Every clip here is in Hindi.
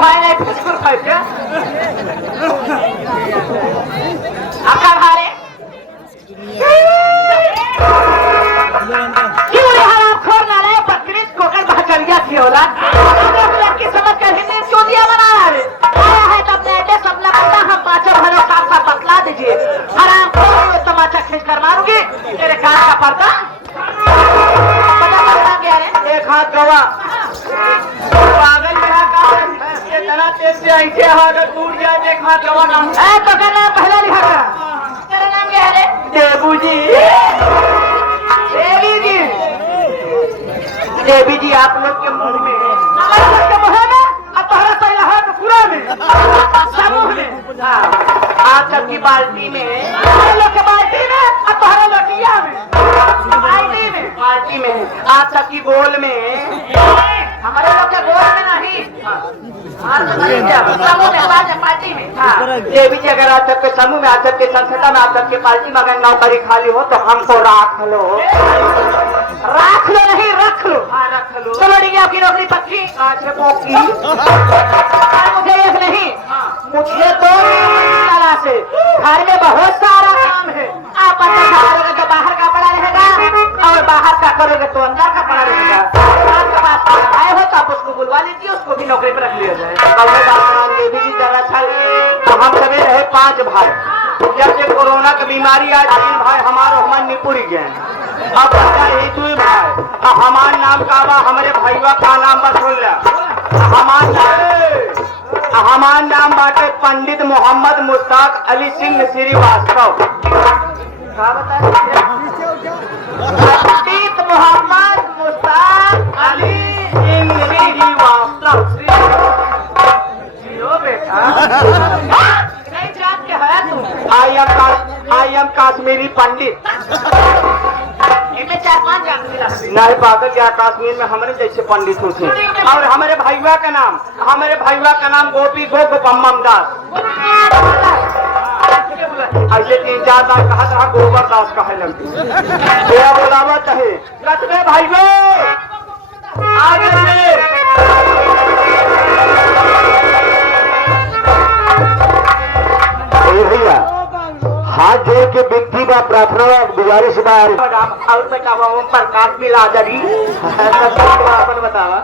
भाई नहीं फिर खाए क्या आका भारे क्यों रे हराम खोर ना रे बकरी कोकर भचलिया थी होला लड़की समझ कर हिंदी क्यों दिया बना रे आया है तो अपने एड्रेस अपना पता हम पांचों भरों साफ साफ बतला दीजिए हराम खोर तमाचा खींच कर मारूंगी तेरे कान का पर्दा पता पता क्या रे एक हाथ गवा पागल यहाँ का इतना तेज से ऐसे हाथ टूट जाए एक हाथ गवा ना है तो करना पहला लिखा था तेरा नाम क्या है रे देबू जी देवी जी देवी जी आप लोग के मुंह में हमारे लोग के मुंह में अब तुम्हारा पहला हाथ पूरा में समूह में आप सबकी बाल्टी में हमारे लोग के बाल्टी में अब तुम्हारा लोटिया में बाल्टी में आप सबकी बोल में हमारे लोग के बोल में नहीं समूह में पार्टी में देवी जी अगर आप सबके समूह में आप सबके संस्था में आप सबके पार्टी में अगर नौकरी खाली हो तो हमको राख लो नहीं रख लो रख लो चलो ठीक है आपकी नौकरी पक्की पोकी मुझे एक नहीं मुझे तो तरह से घर में बहुत सारा काम है आप अंदर का करोगे तो बाहर का पड़ा रहेगा और बाहर का करोगे तो अंदर का पड़ा रहेगा आपके पास आए हो तो आप उसको बुलवा लीजिए उसको भी नौकरी पर रख लिया जाए देवी जी जरा था तो हम सभी रहे 5 भाई जब से कोरोना की बीमारी आई 3 भाई हमारे निपुरी गए अब बच्चा ही 2 भाई हमार नाम का हमारे भाईवा का नाम बस बोल हमार नाम बाटे पंडित मोहम्मद मुश्ताक अली सिंह श्रीवास्तव पंडित मोहम्मद मुश्ताक अली सिंह श्रीवास्तव बेटा नहीं जात के है तुम आई एम काश्मीरी पंडित इनमें 4-5 जात मिला नहीं पागल क्या कश्मीर में हमारे जैसे पंडित होते और हमारे भाईवा का नाम गोपी गोपम दास ऐसे 3-4 दास कहा था गोबर दास कहे लगती बोलावत है कतबे भाईवा भैया हाथ जोड़ के विनती बा प्रार्थना बा गुजारिश बा और बेटा ओम प्रकाश मिला जरी अपन बतावा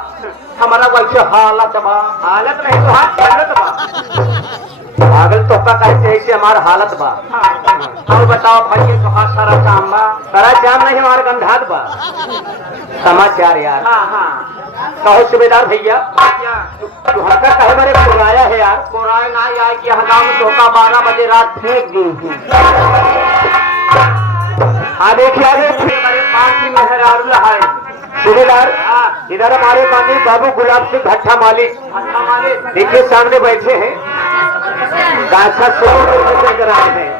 हमारा वैसे हालत नहीं तो हालत बा पागल तो कैसे ऐसे हमारा हालत बा और बताओ भाई ये कहा सारा शाम बा सारा शाम नहीं हमारा गंधात बा समाचार यार कहो सूबेदार भैया तू हल्का कहे मेरे कोराया है यार कोराया ना आया कि हल्का में धोखा 12 बजे रात फेंक दी देखिए मेरे 5 मेहरारू है सूबेदार इधर हमारे पंडित बाबू गुलाब सिंह भट्टा मालिक देखिए सामने बैठे हैं गाछा से कराए हैं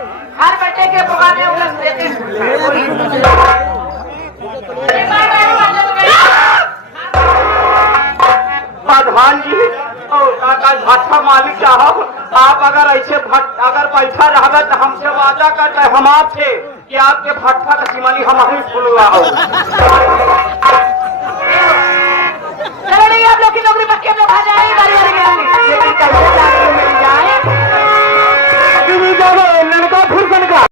हर बेटे के पुकारे उलझ देते प्रधान जी भट्टा मालिक साहब आप अगर ऐसे अगर पैसा रहेगा तो हमसे वादा करते हम आपसे कि आपके भट्टा का सिमाली हमारी खुलवा हो आप लोग की नौकरी पक्के में खा जाएगी